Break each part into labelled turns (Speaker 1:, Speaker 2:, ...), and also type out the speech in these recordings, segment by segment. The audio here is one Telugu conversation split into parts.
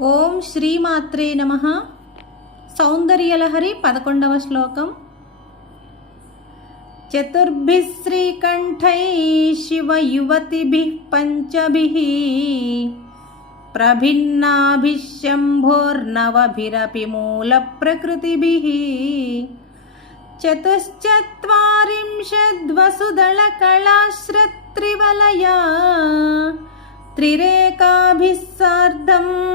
Speaker 1: ఓం శ్రీమాత్రే నమ. సౌందర్యలహరి పదకొండవ శ్లోకం. చతుర్భిశ్రీకంఠై శివయువతిభి పంచభి. ప్రభిన్నాభిశంభోర్నవభిరపి మూల శంభోర్నవభిరపి మూలప్రకృతిభిः చతుశ్చత్వారింశద్వసుదళకళాశ్రత్రివలయా. త్రిరేకాభిः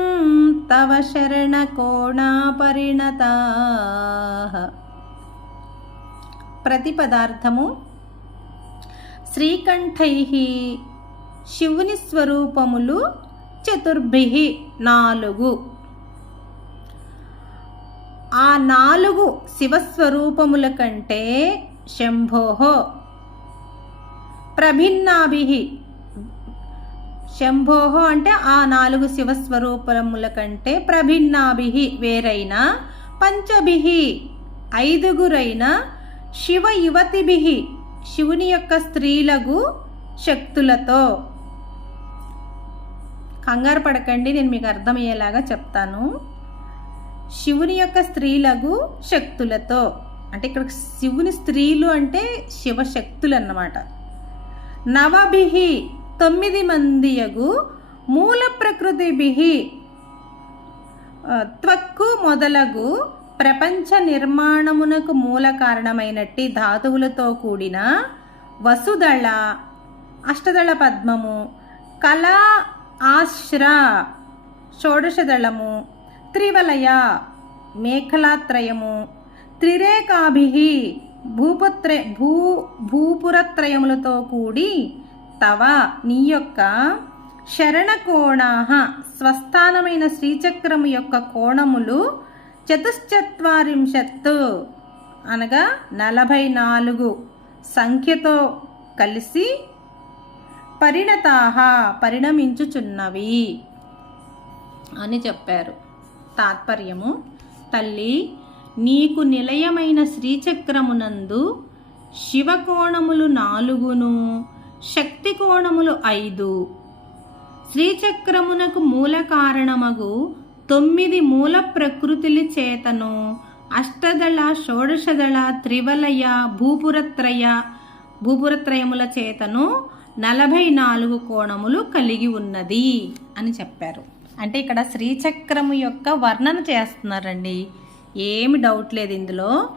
Speaker 1: तव తవ శరణకోణా పరిణతాः ప్రతిపదార్థము శ్రీకంఠై శివుని స్వరూపములు చతుర్భి నాలుగు. ఆ నాలుగు శివస్వరూపముల కంటే శంభోహో ప్రభిన్నాభి శంభోహో అంటే ఆ నాలుగు శివస్వరూపముల కంటే ప్రభిన్నాభి వేరైన పంచభి ఐదుగురైన శివ యువతిభి శివుని యొక్క స్త్రీలగు శక్తులతో. కంగారు పడకండి నేను మీకు అర్థమయ్యేలాగా చెప్తాను. శివుని యొక్క స్త్రీలగు శక్తులతో అంటే ఇక్కడ శివుని స్త్రీలు అంటే శివశక్తులు అన్నమాట నవభిహి తొమ్మిది మందియగు మూల ప్రకృతిభిహి త్వక్కు మొదలగు ప్రపంచ నిర్మాణమునకు మూల కారణమైనట్టి ధాతువులతో కూడిన వసుదళ అష్టదళ పద్మము కళా ఆశ్ర షోడశదళము త్రివలయ మేఖలాత్రయము త్రిరేకాభి భూపుత్ర భూ భూపురత్రయములతో కూడి తవ నీ యొక్క శరణకోణాహ స్వస్థానమైన శ్రీచక్రము యొక్క కోణములు చతుశ్చత్వారింశత్తు. అనగా నలభై నాలుగు సంఖ్యతో కలిసి పరిణతాహ పరిణమించుచున్నవి అని చెప్పారు. తాత్పర్యము తల్లి నీకు నిలయమైన శ్రీచక్రమునందు శివకోణములు నాలుగును శక్తి కోణములు ఐదు. శ్రీచక్రమునకు మూల కారణమగు తొమ్మిది మూల ప్రకృతిలి చేతను. అష్టదళ షోడశదళ త్రివలయ భూపురత్రయ. భూపురత్రయముల చేతను నలభై నాలుగు కోణములు కలిగి ఉన్నది అని చెప్పారు. అంటే ఇక్కడ శ్రీచక్రము యొక్క వర్ణన చేస్తున్నారండి. ఏమి డౌట్ లేదు ఇందులో.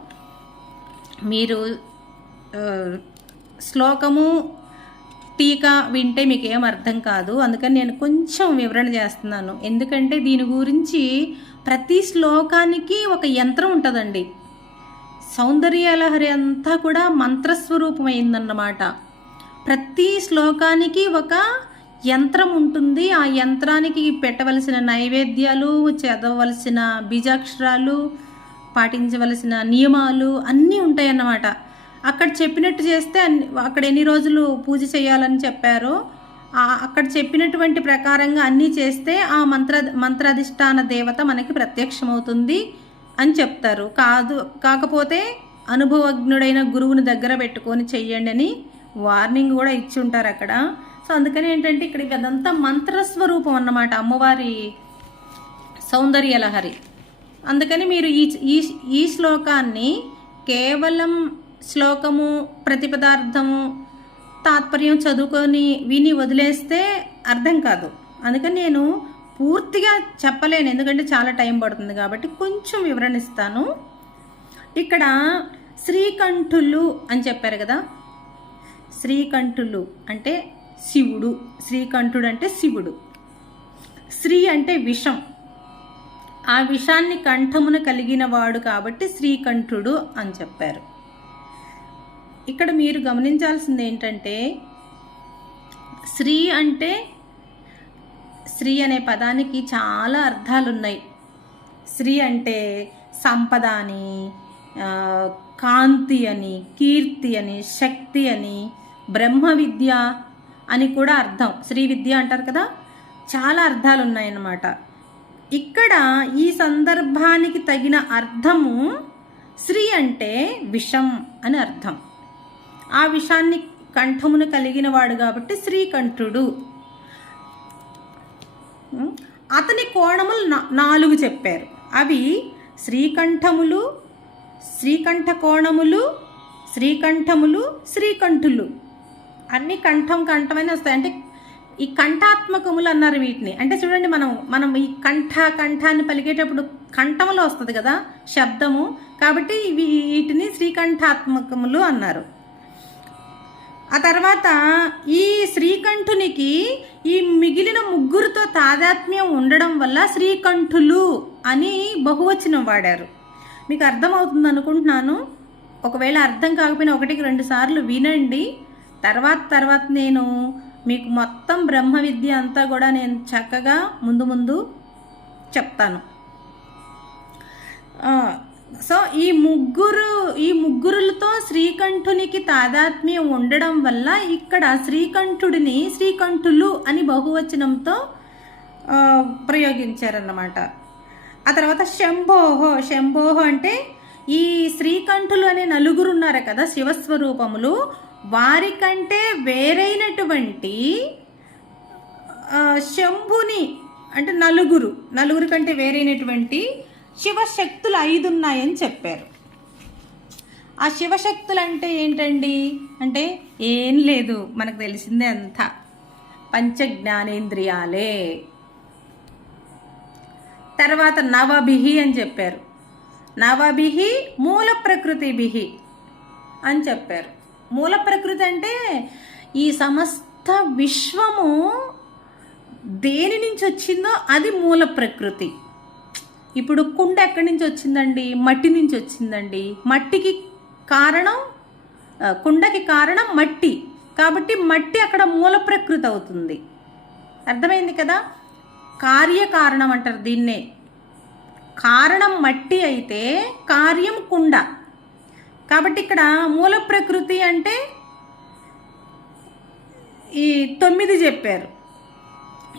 Speaker 1: మీరు శ్లోకము టీకా వింటే మీకు ఏం అర్థం కాదు. అందుకని నేను కొంచెం వివరణ చేస్తున్నాను. ఎందుకంటే దీని గురించి ప్రతి శ్లోకానికి ఒక యంత్రం ఉంటుందండి. సౌందర్యలహరి అంతా కూడా మంత్రస్వరూపమైందన్నమాట. ప్రతి శ్లోకానికి ఒక యంత్రం ఉంటుంది. ఆ యంత్రానికి పెట్టవలసిన నైవేద్యాలు చదవవలసిన బీజాక్షరాలు పాటించవలసిన నియమాలు అన్నీ ఉంటాయన్నమాట. అక్కడ చెప్పినట్టు చేస్తే అక్కడ ఎన్ని రోజులు పూజ చేయాలని చెప్పారో అక్కడ చెప్పినటువంటి ప్రకారంగా అన్నీ చేస్తే ఆ మంత్ర మంత్రాధిష్టాన దేవత మనకి ప్రత్యక్షమవుతుంది అని చెప్తారు. కాదు కాకపోతే అనుభవజ్ఞుడైన గురువుని దగ్గర పెట్టుకొని చెయ్యండి అని వార్నింగ్ కూడా ఇచ్చి ఉంటారు అక్కడ. సో అందుకని ఏంటంటే ఇక్కడ ఇదంతా మంత్రస్వరూపం అన్నమాట అమ్మవారి సౌందర్యలహరి. అందుకని మీరు ఈ ఈ శ్లోకాన్ని కేవలం శ్లోకము ప్రతిపదార్థము తాత్పర్యం చదువుకొని విని వదిలేస్తే అర్థం కాదు. అందుకని నేను పూర్తిగా చెప్పలేను. ఎందుకంటే చాలా టైం పడుతుంది కాబట్టి కొంచెం వివరణిస్తాను ఇక్కడ శ్రీకంఠులు అని చెప్పారు కదా? శ్రీకంఠులు అంటే శివుడు. శ్రీకంఠుడు అంటే శివుడు. శ్రీ అంటే విషం. ఆ విషాన్ని కంఠమున కలిగిన వాడు కాబట్టి శ్రీకంఠుడు అని చెప్పారు. ఇక్కడ మీరు గమనించాల్సింది ఏంటంటే శ్రీ అంటే శ్రీ అనే పదానికి చాలా అర్థాలు ఉన్నాయి శ్రీ అంటే సంపద అని కాంతి అని కీర్తి అని శక్తి అని బ్రహ్మ విద్య అని కూడా అర్థం. శ్రీ విద్య అంటారు కదా చాలా అర్థాలు ఉన్నాయన్నమాట ఇక్కడ ఈ సందర్భానికి తగిన అర్థము శ్రీ అంటే విషం అని అర్థం. ఆ విషాన్ని కంఠమును కలిగిన వాడు కాబట్టి శ్రీకంఠుడు. అతని కోణములు నాలుగు చెప్పారు. అవి శ్రీకంఠములు శ్రీకంఠ కోణములు శ్రీకంఠములు శ్రీకంఠులు. అన్ని కంఠం కంఠమైనా వస్తాయి. అంటే ఈ కంఠాత్మకములు అన్నారు వీటిని. అంటే చూడండి మనం మనం ఈ కంఠ కంఠాన్ని పలికేటప్పుడు కంఠములో వస్తుంది కదా శబ్దము. కాబట్టి ఇవి వీటిని శ్రీకంఠాత్మకములు అన్నారు. ఆ తర్వాత ఈ శ్రీకంఠునికి ఈ మిగిలిన ముగ్గురితో తాదాత్మ్యం ఉండడం వల్ల శ్రీకంఠులు అని బహువచనం వాడారు. మీకు అర్థమవుతుంది అనుకుంటున్నాను. ఒకవేళ అర్థం కాకపోయినా ఒకటికి రెండు సార్లు వినండి. తర్వాత తర్వాత నేను మీకు మొత్తం బ్రహ్మ విద్య అంతా కూడా నేను చక్కగా ముందు ముందు చెప్తాను. సో ఈ ముగ్గురు ఈ ముగ్గురులతో శ్రీకంఠునికి తాదాత్మ్యం ఉండడం వల్ల ఇక్కడ శ్రీకంఠుడిని శ్రీకంఠులు అని బహువచనంతో ప్రయోగించారన్నమాట. ఆ తర్వాత శంభోహో శంభోహో అంటే ఈ శ్రీకంఠులు అనే నలుగురు ఉన్నారు కదా శివస్వరూపములు. వారికంటే వేరైనటువంటి శంభుని అంటే నలుగురు నలుగురు కంటే వేరైనటువంటి శివశక్తులు ఐదు ఉన్నాయని చెప్పారు. ఆ శివశక్తులు అంటే ఏంటండి? అంటే ఏం లేదు మనకు తెలిసిందే అంతా. పంచ జ్ఞానేంద్రియాలే తర్వాత నవభిహి అని చెప్పారు. నవభిహి మూల ప్రకృతి బిహి అని చెప్పారు. మూల ప్రకృతి అంటే ఈ సమస్త విశ్వము దేని నుంచి వచ్చిందో అది మూల ప్రకృతి. ఇప్పుడు కుండ ఎక్కడి నుంచి వచ్చిందండి? మట్టి నుంచి వచ్చిందండి. మట్టికి కారణం కుండకి కారణం మట్టి. కాబట్టి మట్టి అక్కడ మూల ప్రకృతి అవుతుంది. అర్థమైంది కదా? కార్యకారణం అంటారు దీన్నే. కారణం మట్టి అయితే కార్యం కుండ. కాబట్టి ఇక్కడ మూల ప్రకృతి అంటే ఈ తొమ్మిది చెప్పారు.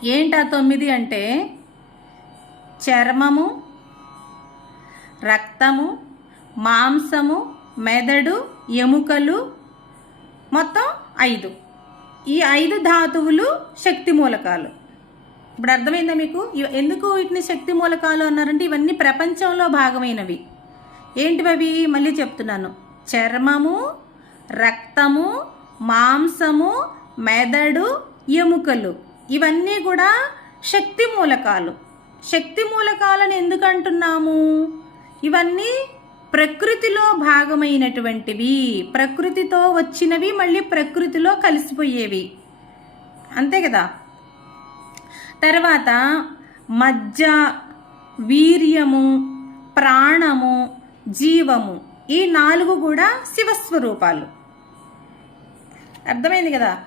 Speaker 1: ఏంటా తొమ్మిది అంటే చర్మము రక్తము మాంసము మెదడు ఎముకలు మొత్తం ఐదు. ఈ ఐదు ధాతువులు శక్తి మూలకాలు. ఇప్పుడు అర్థమైందా మీకు? ఎందుకు వీటిని శక్తి మూలకాలు అన్నారంటే ఇవన్నీ ప్రపంచంలో భాగమైనవి. ఏంటివి అవి? మళ్ళీ చెప్తున్నాను. చర్మము రక్తము మాంసము మెదడు ఎముకలు. ఇవన్నీ కూడా శక్తి మూలకాలు. శక్తి మూలకాలను ఎందుకు అంటున్నాము? ఇవన్నీ ప్రకృతిలో భాగమైనటువంటివి. ప్రకృతితో వచ్చినవి మళ్ళీ ప్రకృతిలో కలిసిపోయేవి. అంతే కదా? తర్వాత మజ్జ వీర్యము ప్రాణము జీవము ఈ నాలుగు కూడా శివస్వరూపాలు. అర్థమైంది కదా?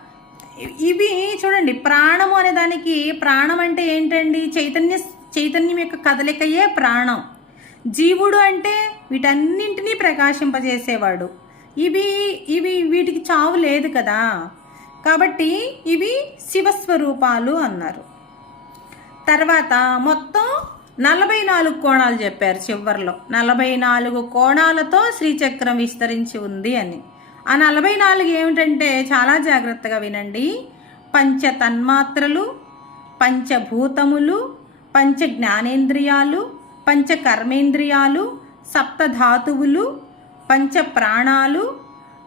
Speaker 1: ఇవి చూడండి ప్రాణము అనే దానికి ప్రాణం అంటే ఏంటండి? చైతన్య చైతన్యం యొక్క కదలికయే ప్రాణం. జీవుడు అంటే వీటన్నింటినీ ప్రకాశింపజేసేవాడు. ఇవి ఇవి వీటికి చావు లేదు కదా. కాబట్టి ఇవి శివస్వరూపాలు అన్నారు. తర్వాత మొత్తం నలభై నాలుగు కోణాలు చెప్పారు చివరిలో. నలభై నాలుగు కోణాలతో శ్రీచక్రం విస్తరించి ఉంది అని. ఆ నలభై నాలుగు ఏమిటంటే చాలా జాగ్రత్తగా వినండి. పంచ తన్మాత్రలు పంచభూతములు పంచ జ్ఞానేంద్రియాలు పంచ కర్మేంద్రియాలు సప్తధాతువులు పంచ ప్రాణాలు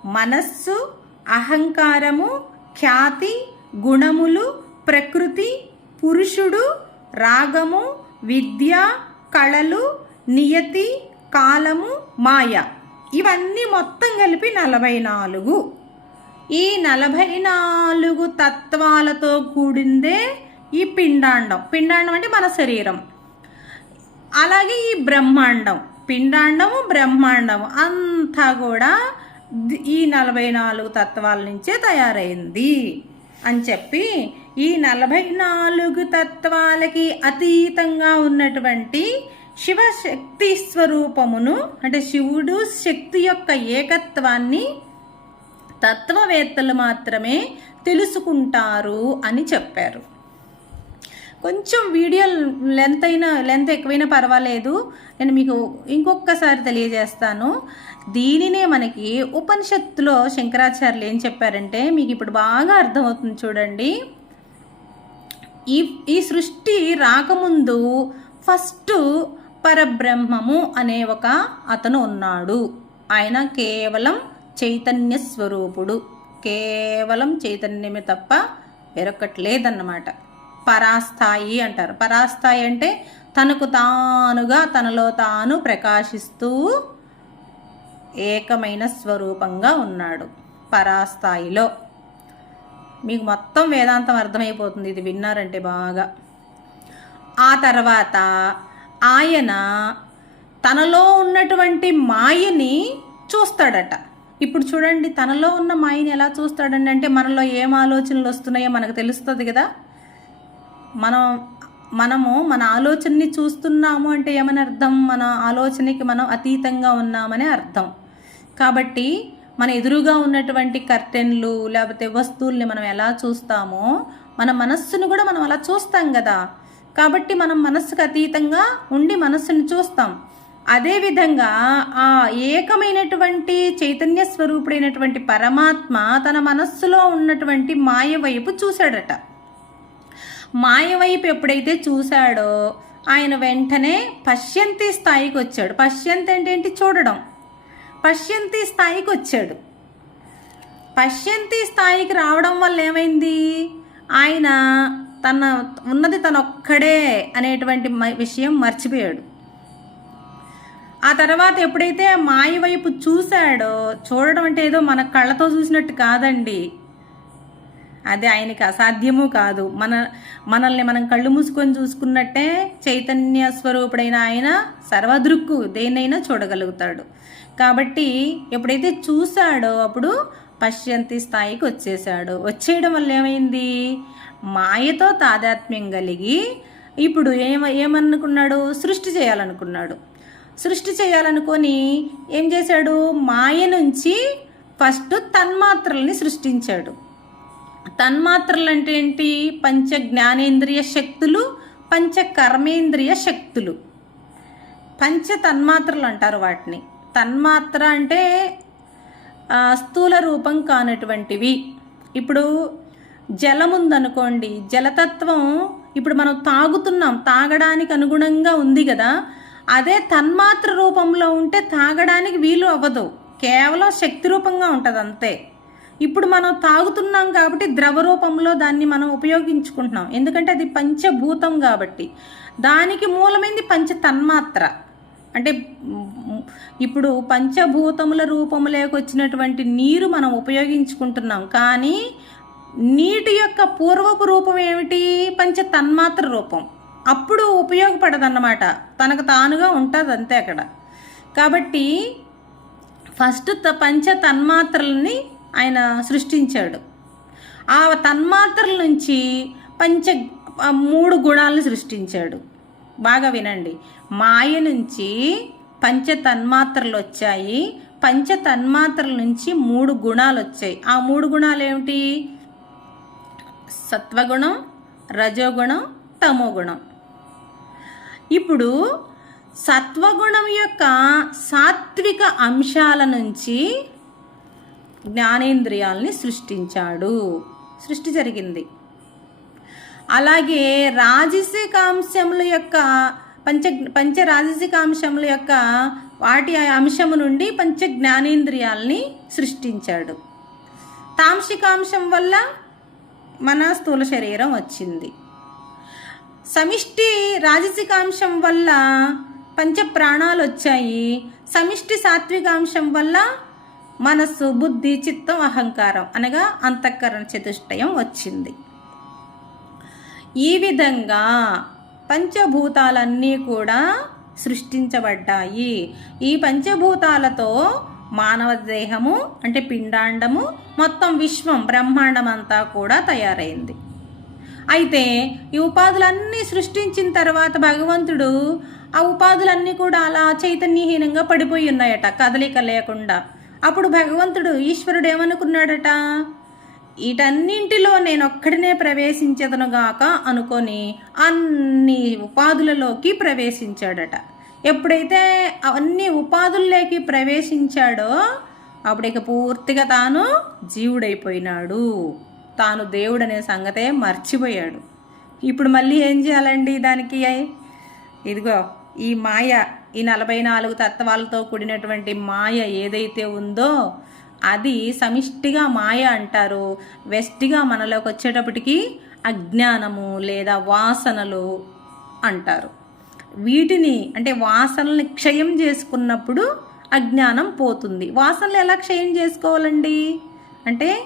Speaker 1: మనస్సు అహంకారము ఖ్యాతి గుణములు ప్రకృతి పురుషుడు రాగము విద్య కళలు నియతి కాలము మాయ. ఇవన్నీ మొత్తం కలిపి నలభై నాలుగు ఈ నలభై నాలుగు తత్వాలతో కూడిందే ఈ పిండాండం. పిండాండం అంటే మన శరీరం. అలాగే ఈ బ్రహ్మాండం పిండాండము బ్రహ్మాండము అంతా కూడా ఈ నలభై నాలుగు తత్వాల నుంచే తయారైంది అని చెప్పి ఈ నలభై నాలుగు తత్వాలకి అతీతంగా ఉన్నటువంటి శివశక్తి స్వరూపమును అంటే శివుడు శక్తి యొక్క ఏకత్వాన్ని తత్వవేత్తలు మాత్రమే తెలుసుకుంటారు అని చెప్పారు. కొంచెం వీడియో లెంత్ అయినా లెంత్ ఎక్కువైనా పర్వాలేదు. నేను మీకు ఇంకొకసారి తెలియజేస్తాను. దీనినే మనకి ఉపనిషత్తులో శంకరాచార్యులు ఏం చెప్పారంటే మీకు ఇప్పుడు బాగా అర్థమవుతుంది చూడండి. ఈ ఈ సృష్టి రాకముందు ఫస్ట్ పరబ్రహ్మము అనే ఒక అతను ఉన్నాడు. ఆయన కేవలం చైతన్య స్వరూపుడు. కేవలం చైతన్యమే తప్ప వేరొకటి లేదన్నమాట. పరాస్థాయి అంటారు. పరాస్థాయి అంటే తనకు తానుగా తనలో తాను ప్రకాశిస్తూ ఏకమైన స్వరూపంగా ఉన్నాడు పరాస్థాయిలో. మీకు మొత్తం వేదాంతం అర్థమైపోతుంది. ఇది విన్నారంటే బాగా. ఆ తర్వాత ఆయన తనలో ఉన్నటువంటి మాయని చూస్తాడట. ఇప్పుడు చూడండి తనలో ఉన్న మాయని ఎలా చూస్తాడండి అంటే మనలో ఏం ఆలోచనలు వస్తున్నాయో మనకు తెలుస్తుంది కదా. మనం మనము మన ఆలోచనని చూస్తున్నాము అంటే ఏమని అర్థం మన ఆలోచనకి మనం అతీతంగా ఉన్నామనే అర్థం. కాబట్టి మన ఎదురుగా ఉన్నటువంటి కర్టెన్లు లేకపోతే వస్తువుల్ని మనం ఎలా చూస్తామో మన మనస్సును కూడా మనం అలా చూస్తాం కదా. కాబట్టి మనం మనస్సుకు అతీతంగా ఉండి మనస్సును చూస్తాం. అదేవిధంగా ఆ ఏకమైనటువంటి చైతన్య స్వరూపుడైనటువంటి పరమాత్మ తన మనస్సులో ఉన్నటువంటి మాయ వైపు చూశాడట. మాయ వైపు ఎప్పుడైతే చూశాడో ఆయన వెంటనే పశ్యంతి స్థాయికి వచ్చాడు. పశ్యంతి అంటే ఏంటి? చూడడం. పశ్యంతి స్థాయికి వచ్చాడు. పశ్యంతి స్థాయికి రావడం వల్ల ఏమైంది? ఆయన తన ఉన్నది తన ఒక్కడే అనేటువంటి విషయం మర్చిపోయాడు. ఆ తర్వాత ఎప్పుడైతే ఆ మాయ వైపు చూశాడో చూడడం అంటే ఏదో మన కళ్ళతో చూసినట్టు కాదండి. అది ఆయనకి అసాధ్యము కాదు. మన మనల్ని మనం కళ్ళు మూసుకొని చూసుకున్నట్టే చైతన్య స్వరూపుడైన ఆయన సర్వదృక్కు దేన్నైనా చూడగలుగుతాడు. కాబట్టి ఎప్పుడైతే చూశాడో అప్పుడు పశ్యంతి స్థాయికి వచ్చేసాడు వచ్చేయడం వల్ల ఏమైంది? మాయతో తాదాత్మ్యం కలిగి ఇప్పుడు ఏమ ఏమనుకున్నాడు? సృష్టి చేయాలనుకున్నాడు. సృష్టి చేయాలనుకొని ఏం చేశాడు? మాయ నుంచి ఫస్ట్ తన్మాత్రల్ని సృష్టించాడు. తన్మాత్రలు అంటే ఏంటి పంచ జ్ఞానేంద్రియ శక్తులు పంచ కర్మేంద్రియ శక్తులు. పంచ తన్మాత్రలు అంటారు వాటిని. తన్మాత్ర అంటే స్థూల రూపం కానటువంటివి. ఇప్పుడు జలం ఉందనుకోండి జలతత్వం ఇప్పుడు మనం తాగుతున్నాం తాగడానికి అనుగుణంగా ఉంది కదా అదే తన్మాత్ర రూపంలో ఉంటే తాగడానికి వీలు అవ్వదు. కేవలం శక్తి రూపంగా ఉంటుంది అంతే ఇప్పుడు మనం తాగుతున్నాం కాబట్టి ద్రవ రూపంలో దాన్ని మనం ఉపయోగించుకుంటున్నాం. ఎందుకంటే అది పంచభూతం కాబట్టి. దానికి మూలమైంది పంచ తన్మాత్ర అంటే ఇప్పుడు పంచభూతముల రూపములోకి వచ్చినటువంటి నీరు మనం ఉపయోగించుకుంటున్నాం. కానీ నీటి యొక్క పూర్వపు రూపం ఏమిటి? పంచ తన్మాత్ర రూపం. అప్పుడు ఉపయోగపడదన్నమాట. తనకు తానుగా ఉంటుంది అంతే అక్కడ. కాబట్టి ఫస్ట్ త పంచ తన్మాత్రలని ఆయన సృష్టించాడు. ఆ తన్మాత్రల నుంచి పంచ మూడు గుణాలను సృష్టించాడు. బాగా వినండి. మాయ నుంచి పంచ తన్మాత్రలు వచ్చాయి. పంచ తన్మాత్రల నుంచి మూడు గుణాలు వచ్చాయి. ఆ మూడు గుణాలు ఏమిటి? సత్వగుణం రజోగుణం తమోగుణం. ఇప్పుడు సత్వగుణం యొక్క సాత్విక అంశాల నుంచి జ్ఞానేంద్రియాల్ని సృష్టించాడు. సృష్టి జరిగింది. అలాగే రాజసికాంశముల యొక్క పంచ పంచ రాజసికాంశముల యొక్క వాటి అంశము నుండి పంచ జ్ఞానేంద్రియాల్ని సృష్టించాడు. తాంశికాంశం వల్ల మన స్థూల శరీరం వచ్చింది. సమిష్టి రాజసికాంశం వల్ల పంచ ప్రాణాలు వచ్చాయి సమిష్టి సాత్వికాంశం వల్ల మనస్సు బుద్ధి చిత్తం అహంకారం అనగా అంతఃకరణ చతుష్టయం వచ్చింది. ఈ విధంగా పంచభూతాలన్నీ కూడా సృష్టించబడ్డాయి. ఈ పంచభూతాలతో మానవ దేహము అంటే పిండాండము మొత్తం విశ్వం బ్రహ్మాండం అంతా కూడా తయారైంది. అయితే ఈ ఉపాధులన్నీ సృష్టించిన తర్వాత భగవంతుడు ఆ ఉపాధులన్నీ కూడా అలా చైతన్యహీనంగా పడిపోయి ఉన్నాయట కదలిక లేకుండా. అప్పుడు భగవంతుడు ఈశ్వరుడు ఏమనుకున్నాడట? వీటన్నింటిలో నేను ఒక్కడినే ప్రవేశించదనుగాక అనుకొని అన్ని ఉపాధులలోకి ప్రవేశించాడట. ఎప్పుడైతే అన్ని ఉపాధుల్లోకి ప్రవేశించాడో అప్పుడు ఇక పూర్తిగా తాను జీవుడైపోయినాడు. తాను దేవుడనే సంగతే మర్చిపోయాడు. ఇప్పుడు మళ్ళీ ఏం చేయాలండి దానికి? ఇదిగో ఈ మాయ ఈ నలభై నాలుగు తత్వాలతో కూడినటువంటి మాయ ఏదైతే ఉందో అది సమిష్టిగా మాయ అంటారు. వెస్టిగా మనలోకి వచ్చేటప్పటికి అజ్ఞానము లేదా వాసనలు అంటారు. వీటిని అంటే వాసనల్ని క్షయం చేసుకున్నప్పుడు అజ్ఞానం పోతుంది. వాసనలు ఎలా క్షయం చేసుకోవాలండి? అంటే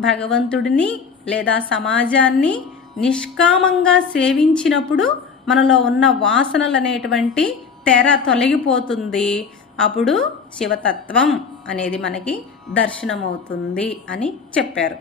Speaker 1: భగవంతుడిని లేదా సమాజాన్ని నిష్కామంగా సేవించినప్పుడు మనలో ఉన్న వాసనలు అనేటువంటి తెర తొలగిపోతుంది. అప్పుడు శివతత్వం అనేది మనకి దర్శనమవుతుంది అని చెప్పారు.